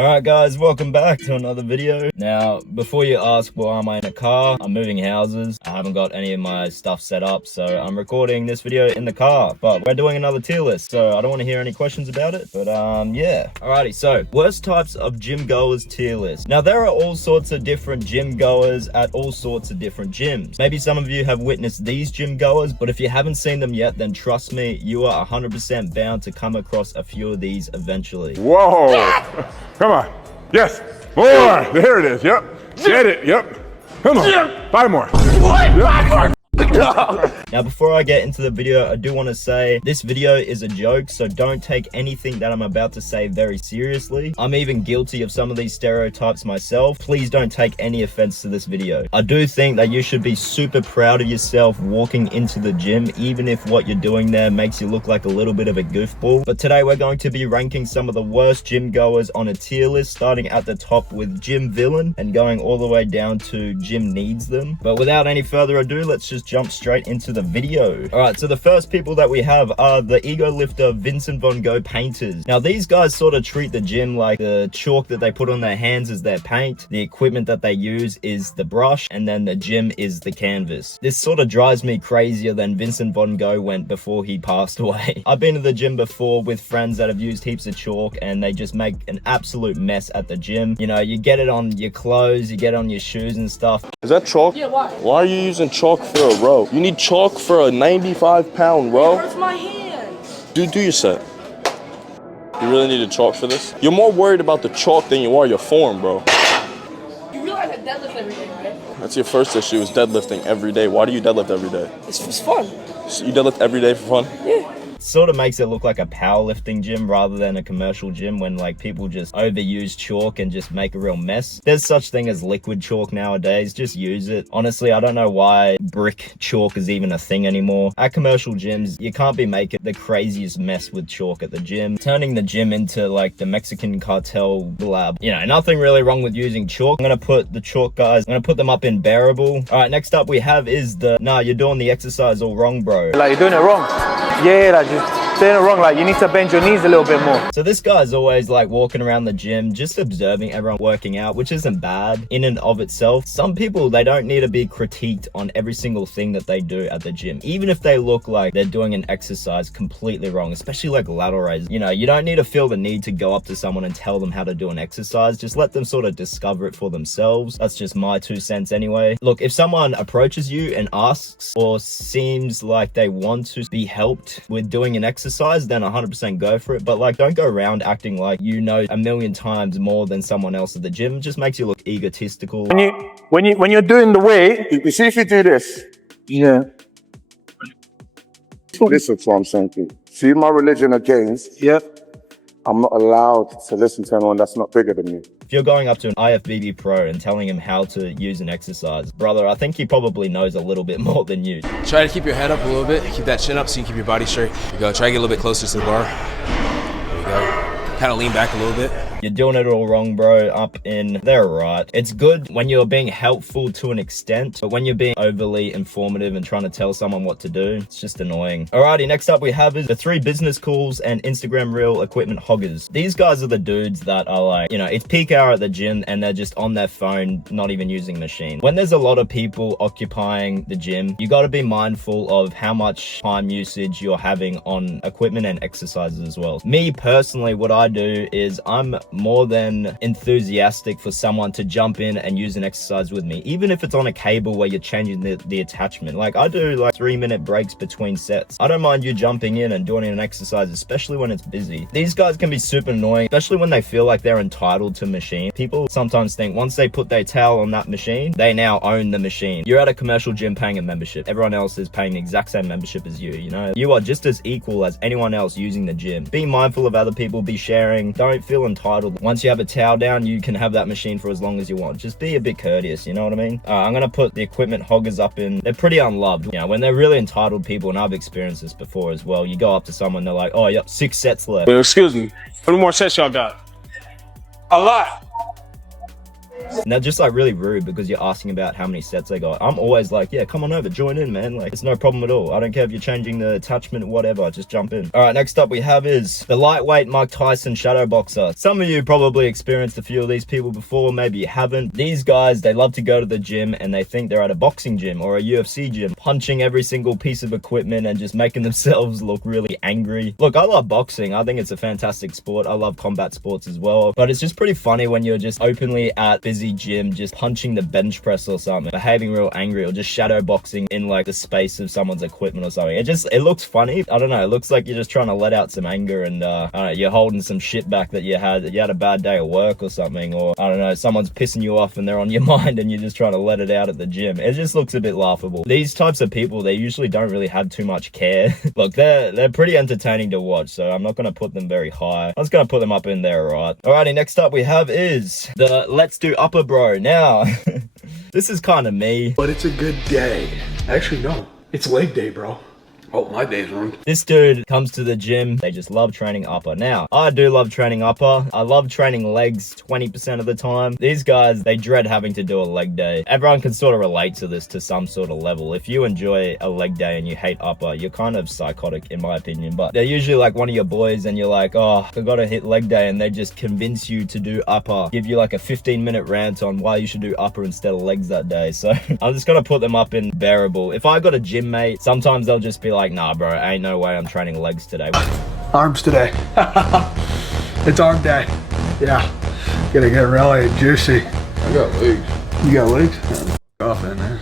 Alright guys, welcome back to another video. Now, before you ask why am I in a car, I'm moving houses. I haven't got any of my stuff set up, so I'm recording this video in the car. But we're doing another tier list, so I don't want to hear any questions about it. But yeah. Alrighty, so worst types of gym goers tier list. Now, there are all sorts of different gym goers at all sorts of different gyms. Maybe some of you have witnessed these gym goers, but if you haven't seen them yet, then trust me, you are 100% bound to come across a few of these eventually. Whoa! Come on. Yes. More. There it is. Yep. Get it. Yep. Come on. 5 more. What? Yep. 5 more. Now, before I get into the video, I do want to say this video is a joke, so don't take anything that I'm about to say very seriously. I'm even guilty of some of these stereotypes myself. Please don't take any offense to this video. I do think that you should be super proud of yourself walking into the gym, even if what you're doing there makes you look like a little bit of a goofball. But today we're going to be ranking some of the worst gym goers on a tier list, starting at the top with gym villain and going all the way down to gym needs them. But without any further ado, let's just jump straight into the video. All right, so the first people that we have are the ego lifter Vincent Van Gogh painters. Now, these guys sort of treat the gym like the chalk that they put on their hands is their paint, the equipment that they use is the brush, and then the gym is the canvas. This sort of drives me crazier than Vincent Van Gogh went before he passed away. I've been to the gym before with friends that have used heaps of chalk, and they just make an absolute mess at the gym. You know, you get it on your clothes, you get it on your shoes and stuff. Is that chalk? Yeah, why? Why are you using chalk for a row? You need chalk for a 95-pound row? It hurts my hands. Do your set. You really need a chalk for this? You're more worried about the chalk than you are your form, bro. You realize I deadlift every day, right? That's your first issue, is deadlifting every day. Why do you deadlift every day? It's fun. So you deadlift every day for fun? Yeah. Sort of makes it look like a powerlifting gym rather than a commercial gym when like people just overuse chalk and just make a real mess. There's such thing as liquid chalk nowadays, just use it. Honestly, I don't know why brick chalk is even a thing anymore. At commercial gyms, you can't be making the craziest mess with chalk at the gym. Turning the gym into like the Mexican cartel lab. You know, nothing really wrong with using chalk. I'm gonna put the chalk guys, I'm gonna put them up in bearable. All right, next up we have is the, nah, you're doing the exercise all wrong, bro. Like you're doing it wrong. Yeah, like just doing it wrong. Like you need to bend your knees a little bit more. So this guy's always like walking around the gym, just observing everyone working out, which isn't bad in and of itself. Some people, they don't need to be critiqued on every single thing that they do at the gym, even if they look like they're doing an exercise completely wrong, especially like lateral raises. You know, you don't need to feel the need to go up to someone and tell them how to do an exercise. Just let them sort of discover it for themselves. That's just my 2 cents anyway. Look, if someone approaches you and asks or seems like they want to be helped with doing an exercise, then 100% go for it. But like, don't go around acting like you know a million times more than someone else at the gym. It just makes you look egotistical. When you're doing the weight, You see if you do this. yeah. Listen to what I'm saying to you. See my religion against. Yep. I'm not allowed to listen to anyone that's not bigger than me. If you're going up to an IFBB pro and telling him how to use an exercise, brother, I think he probably knows a little bit more than you. Try to keep your head up a little bit, keep that chin up so you can keep your body straight. There you go, try to get a little bit closer to the bar. There you go. Kind of lean back a little bit. You're doing it all wrong, bro. Up in, they're right. It's good when you're being helpful to an extent, but when you're being overly informative and trying to tell someone what to do, it's just annoying. Alrighty, next up we have is the 3 business calls and Instagram reel equipment hoggers. These guys are the dudes that are like, you know, it's peak hour at the gym and they're just on their phone, not even using the machine. When there's a lot of people occupying the gym, you got to be mindful of how much time usage you're having on equipment and exercises as well. Me personally, what I do is I'm more than enthusiastic for someone to jump in and use an exercise with me, even if it's on a cable where you're changing the attachment. Like, I do like 3-minute breaks between sets. I don't mind you jumping in and doing an exercise, especially when it's busy. These guys can be super annoying, especially when they feel like they're entitled to machine. People sometimes think once they put their towel on that machine, they now own the machine. You're at a commercial gym paying a membership. Everyone else is paying the exact same membership as you, you know? You are just as equal as anyone else using the gym. Be mindful of other people, be sharing. Don't feel entitled. Once you have a towel down, you can have that machine for as long as you want. Just be a bit courteous, you know what I mean? I'm gonna put the equipment hoggers up in, they're pretty unloved. You know, when they're really entitled people, and I've experienced this before as well, you go up to someone, they're like, oh, yep, 6 sets left. Excuse me, how many more sets y'all got? A lot. And they're just like really rude because you're asking about how many sets they got. I'm always like, yeah, come on over, join in, man. Like, it's no problem at all. I don't care if you're changing the attachment, whatever, just jump in. All right, next up we have is the lightweight Mike Tyson shadow boxer. Some of you probably experienced a few of these people before, maybe you haven't. These guys, they love to go to the gym and they think they're at a boxing gym or a UFC gym, punching every single piece of equipment and just making themselves look really angry. Look, I love boxing. I think it's a fantastic sport. I love combat sports as well, but it's just pretty funny when you're just openly at busy gym, just punching the bench press or something, behaving real angry, or just shadow boxing in like the space of someone's equipment or something. It looks funny. I don't know. It looks like you're just trying to let out some anger and I don't know, you're holding some shit back that you had a bad day at work or something, or I don't know, someone's pissing you off and they're on your mind and you're just trying to let it out at the gym. It just looks a bit laughable. These types of people, they usually don't really have too much care. Look, they're pretty entertaining to watch, so I'm not going to put them very high. I'm just going to put them up in there, right? Alrighty, next up we have is the Let's Do Upper Bro. Now, this is kind of me. But it's a good day. Actually, no. It's leg day, bro. Oh, my day's ruined. This dude comes to the gym. They just love training upper. Now, I do love training upper. I love training legs 20% of the time. These guys, they dread having to do a leg day. Everyone can sort of relate to this to some sort of level. If you enjoy a leg day and you hate upper, you're kind of psychotic in my opinion. But they're usually like one of your boys and you're like, oh, I gotta hit leg day, and they just convince you to do upper. Give you like a 15-minute rant on why you should do upper instead of legs that day. So I'm just gonna put them up in bearable. If I got a gym mate, sometimes they'll just be like, nah, bro, ain't no way I'm training legs today. Arms today. It's arm day. Yeah. Gotta get really juicy. I got legs. You got legs? Off in there.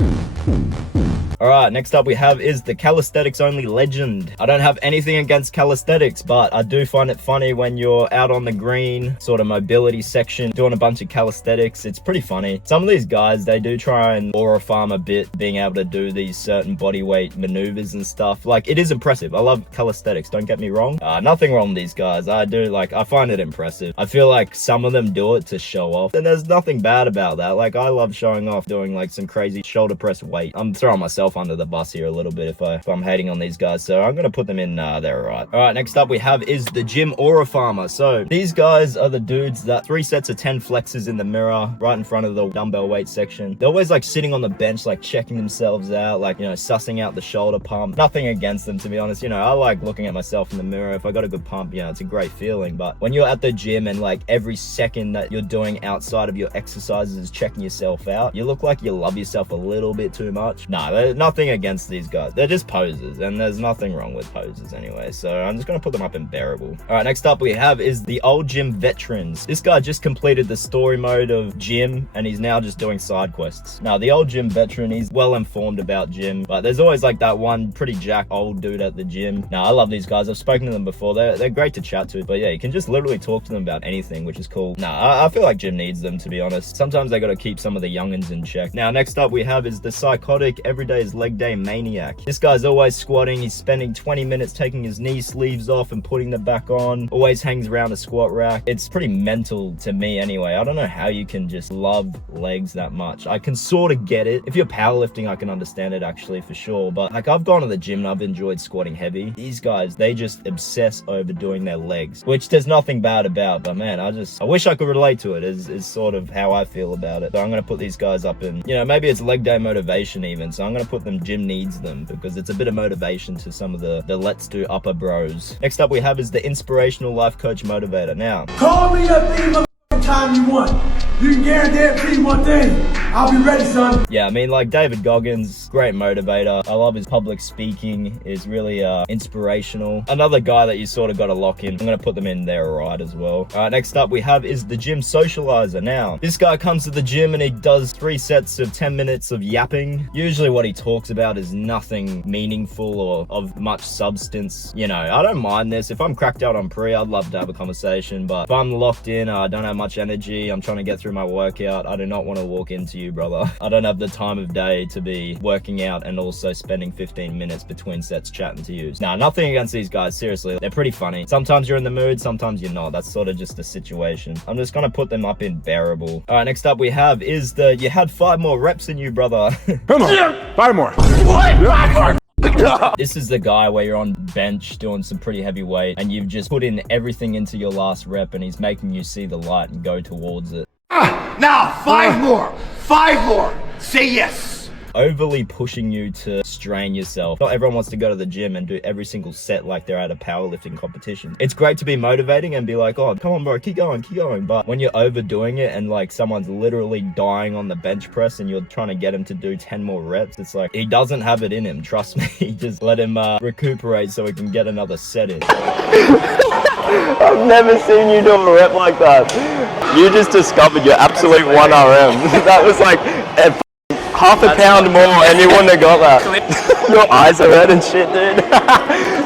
All right, next up we have is the calisthenics only legend. I don't have anything against calisthenics, but I do find it funny when you're out on the green, sort of mobility section, doing a bunch of calisthenics. It's pretty funny. Some of these guys, they do try and aura farm a bit, being able to do these certain body weight maneuvers and stuff. Like, it is impressive. I love calisthenics, don't get me wrong. Nothing wrong with these guys. I find it impressive. I feel like some of them do it to show off, and there's nothing bad about that. Like, I love showing off doing like some crazy shoulder press weight. I'm throwing myself under the bus here a little bit if I'm hating on these guys, so I'm gonna put them in there, right? All right, next up we have is the gym aura farmer. So these guys are the dudes that 3 sets of 10 flexes in the mirror right in front of the dumbbell weight section. They're always like sitting on the bench, like checking themselves out, like, you know, sussing out the shoulder pump. Nothing against them, to be honest. You know, I like looking at myself in the mirror. If I got a good pump, you know, it's a great feeling. But when you're at the gym and like every second that you're doing outside of your exercises is checking yourself out, you look like you love yourself a little bit too much. Nah, there's nothing against these guys. They're just posers, and there's nothing wrong with posers anyway, so I'm just gonna put them up in bearable. All right, next up we have is the old gym veterans. This guy just completed the story mode of gym and he's now just doing side quests. Now, the old gym veteran, he's well informed about gym, but there's always like that one pretty jack old dude at the gym. Now, I love these guys. I've spoken to them before. They're great to chat to, but yeah, you can just literally talk to them about anything, which is cool. Nah, I feel like gym needs them, to be honest. Sometimes they gotta keep some of the youngins in check. Now, next up we have is the psychotic everyday's leg day maniac. This guy's always squatting. He's spending 20 minutes taking his knee sleeves off and putting them back on. Always hangs around a squat rack. It's pretty mental to me anyway. I don't know how you can just love legs that much. I can sort of get it. If you're powerlifting, I can understand it actually for sure. But like, I've gone to the gym and I've enjoyed squatting heavy. These guys, they just obsess over doing their legs, which there's nothing bad about. But man, I wish I could relate to it, is sort of how I feel about it. So I'm going to put these guys up in, you know, maybe it's leg day motivation even. So I'm going to put them gym needs them, because it's a bit of motivation to some of the Let's Do Upper Bros. Next up we have is the inspirational life coach motivator. Now, call me up any time you want. You can guarantee one thing. I'll be ready, son. Yeah, I mean, like David Goggins, great motivator. I love his public speaking, is really inspirational. Another guy that you sort of got to lock in. I'm going to put them in there right as well. All right, next up we have is the gym socializer. Now, this guy comes to the gym and he does 3 sets of 10 minutes of yapping. Usually what he talks about is nothing meaningful or of much substance. You know, I don't mind this. If I'm cracked out on pre, I'd love to have a conversation, but if I'm locked in, I don't have much energy, I'm trying to get through my workout, I do not want to walk into you, brother. I don't have the time of day to be working out and also spending 15 minutes between sets chatting to you. Nah, nothing against these guys, seriously. They're pretty funny. Sometimes you're in the mood, sometimes you're not. That's sort of just the situation. I'm just gonna put them up in bearable. All right, next up we have is the you had 5 more reps in you, brother. Come on, 5 more. What? 5 more? This is the guy where you're on bench doing some pretty heavy weight and you've just put in everything into your last rep and he's making you see the light and go towards it. Now, 5 more. 5 more. Say yes. Overly pushing you to strain yourself. Not everyone wants to go to the gym and do every single set like they're at a powerlifting competition. It's great to be motivating and be like, oh, come on, bro, keep going. But when you're overdoing it and like someone's literally dying on the bench press and you're trying to get him to do 10 more reps, it's like, he doesn't have it in him. Trust me. Just let him recuperate so he can get another set in. I've never seen you do a rep like that. You just discovered your absolute 1 RM. That was like half a pound more and you wouldn't have got that. Your eyes are red and shit, dude.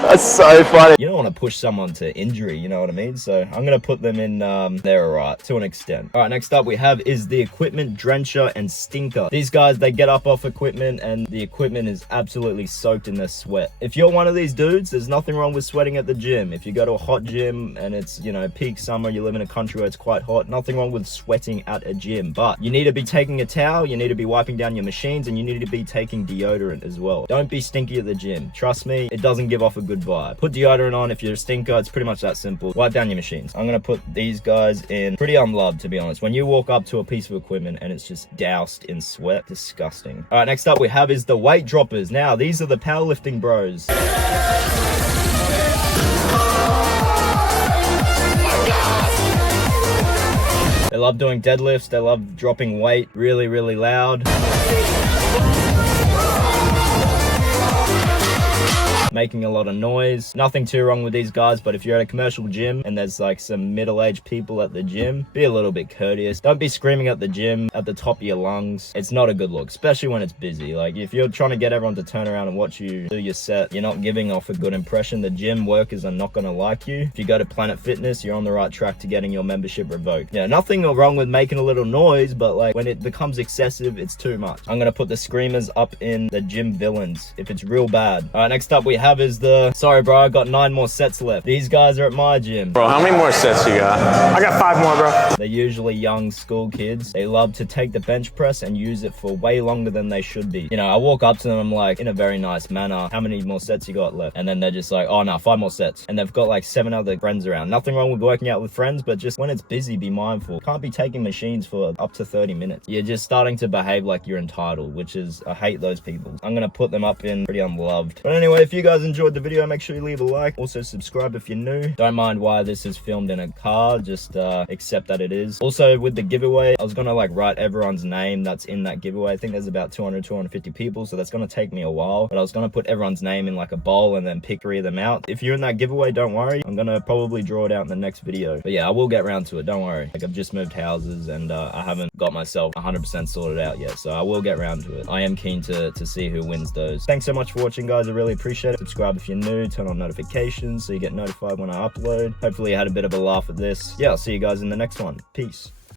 That's so funny. You don't want to push someone to injury, you know what I mean? So I'm going to put them in, they're alright, to an extent. Alright, next up we have is the equipment drencher and stinker. These guys, they get up off equipment and the equipment is absolutely soaked in their sweat. If you're one of these dudes, there's nothing wrong with sweating at the gym. If you go to a hot gym and it's, you know, peak summer, you live in a country where it's quite hot, nothing wrong with sweating at a gym. But you need to be taking a towel, you need to be wiping down your machines, and you need to be taking deodorant as well. Don't be stinky at the gym. Trust me, it doesn't give off a good vibe. Put deodorant on if you're a stinker. It's pretty much that simple. Wipe down your machines. I'm gonna put these guys in pretty unloved, to be honest. When you walk up to a piece of equipment and it's just doused in sweat, disgusting. All right, next up we have is the weight droppers. Now, these are the powerlifting bros. They love doing deadlifts. They love dropping weight really, really loud. Making a lot of noise. Nothing too wrong with these guys, but if you're at a commercial gym and there's like some middle-aged people at the gym, be a little bit courteous. Don't be screaming at the gym at the top of your lungs. It's not a good look, especially when it's busy. Like if you're trying to get everyone to turn around and watch you do your set, you're not giving off a good impression. The gym workers are not gonna like you. If you go to Planet Fitness, you're on the right track to getting your membership revoked. Yeah, nothing wrong with making a little noise, but like when it becomes excessive, it's too much. I'm gonna put the screamers up in the gym villains if it's real bad. All right, next up we have is the, sorry bro, I got 9 more sets left. These guys are at my gym. Bro, how many more sets you got? I got 5 more, bro. They're usually young school kids. They love to take the bench press and use it for way longer than they should be. You know, I walk up to them, I'm like, in a very nice manner, how many more sets you got left? And then they're just like, oh no, 5 more sets. And they've got like 7 other friends around. Nothing wrong with working out with friends, but just when it's busy, be mindful. Can't be taking machines for up to 30 minutes. You're just starting to behave like you're entitled, which is, I hate those people. I'm gonna put them up in pretty unloved. But anyway, if you guys enjoyed the video, make sure you leave a like. Also subscribe if you're new. Don't mind why this is filmed in a car, just accept that it is. Also with the giveaway, I was gonna like write everyone's name that's in that giveaway. I think there's about 250 people, so that's gonna take me a while, but I was gonna put everyone's name in like a bowl and then pick 3 of them out. If you're in that giveaway, don't worry, I'm gonna probably draw it out in the next video. But yeah, I will get around to it, don't worry. Like I've just moved houses and I haven't got myself 100% sorted out yet, so I will get around to it. I am keen to see who wins those. Thanks so much for watching, guys. I really appreciate it. Subscribe if you're new, turn on notifications so you get notified when I upload. Hopefully you had a bit of a laugh at this. Yeah, I'll see you guys in the next one. Peace.